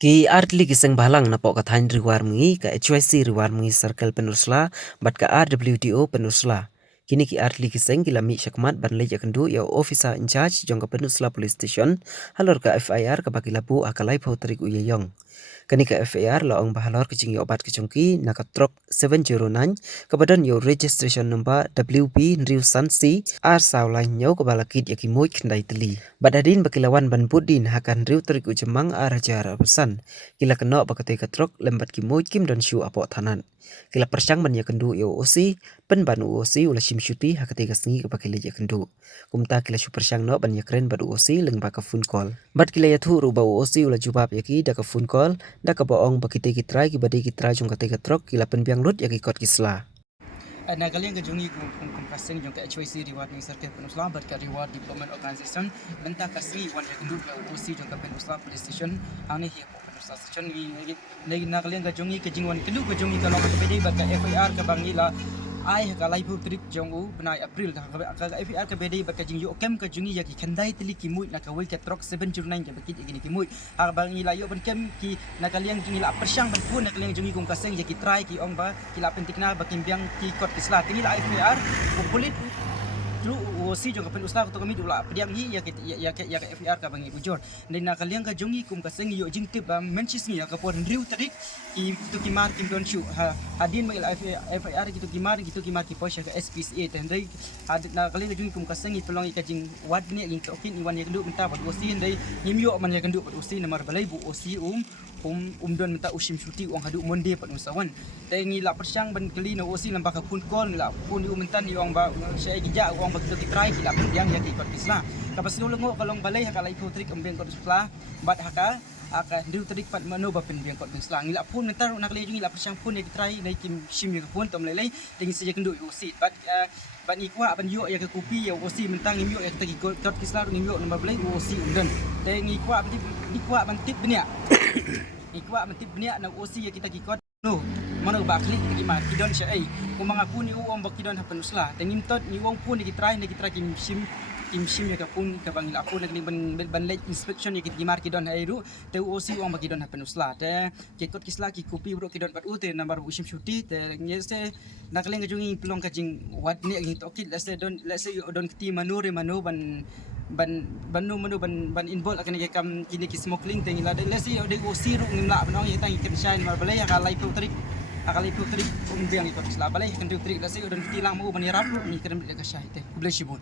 Ki artli kiseng balang na po kathain riwar mungi ka HYC riwar mungi circle penusla bat ka RWDO penusla. Kini ki artli kiseng kilami syakmat ban leja kendu ya officer in charge jong ka penusla police station halor ka FIR ka bakilabu akalai pau tarik uyayong. Kani ka FIR laong bahalor kicing yo obat kicungki nakatrok 709 kabadan yo registration number WB Nriu Sansi ar saulai nyo kabalakit yaki moik kendai teli. Badadin bakilawan ban budin hakan riu tarik ujemang ar jara pesan. Kila kena bakate katrok lembat ki moik kim dan syu apok tanan. Kila persyang ban ya kendu yo osi pen ban osi ula shim syuti hakate kasngi kabakile ya kendu. Kumta kila syu persyang no ban ya keren badu osi leng baka phone call. Bat kila ya thu ru bau osi ula jubab yaki daka phone call daka boong bakite kitrai ki bade kitrai jong kate katrok kila penbiang lut yaki kot kisla. Na kalian ke jungi kum kasing jong ke HYC reward ni serket penusla bat ke reward development organization benta kasih wan ke duk ke OC jong ke penusla police station ani hi penusla station ni na kalian ke jungi ke jingwan ke duk ke jungi kalau ke BD bat ke FIR ke bangila ai ka lai pu trip jong u penai April ka FIR ke BD bat ke jing yo kem ke jungi ya ki khandai tili ki mui na ka wei ke trok 709 ke bakit igini ki mui ha bangila yo ban kem ki na kalian jungi la persyang ban pun na kalian jungi kum kasing ya ki try ki ong ba ki la pentikna bakim biang ki kot isla tinggi la FIR kulit dulu osi jong kapen ustaz kami dulu pediang hi ya ke FIR ka bangi ujor dan na kalian ka jongi kum kaseng yo jing tip mencis ni ka pon riu tarik ki tu ki mar kim don shu hadin mangil FIR gitu ki mar ki posya ka SPCA tendai na kalian ka jongi kum kaseng i pelong ka jing wad ni ing tokin iwan ya kendu minta pat osi ndai nimyo man ya kendu pat osi namar balai bu osi don minta usim syuti uang hadu monde pat usawan tengi la persyang ban keli no osi lambak ka pun kol la pun yu mentan uang ba syai gija uang begitu kitrai kita yang ya ikut isla kapas nulungo kalong balai hakalai putrik ambeng kot isla bat haka aka diu trik pat mano ba pen biang kot isla ngila pun mentar nak le ngila persyang pun ya kitrai nai kim shim ya pun tom lelai tengi saja kendu osi bat ban ikwa ban yo ya ke kopi ya osi mentang ngimyo ya kita kot isla ngimyo number balai osi undan tengi ikwa ban tip benia ikwa ban tip benia na osi ya kita kikot no mana ba klik ki ma kidon sya ai kung mga puni uong bakidon hapen usla tengim tot ni uong pun ki try kim sim ya ka pun ka bangil ako nagli ban late inspection ya ki mar kidon ai ru te osi uong bakidon hapen usla te ki kot kisla ki kopi bro kidon pat ute number usim syuti te ngese nakling kajungi pelong kajing wat ni agi tokit let's say you don kti manu ban involve akan kam kini ki smuggling tengila de let's say de osi ru ngimla banong ya tang ikan shine mar balai akalai putrik umbiang ikut isla balai kan putrik let's say don kti lang mo ban yarap ni kan ka shai te bless you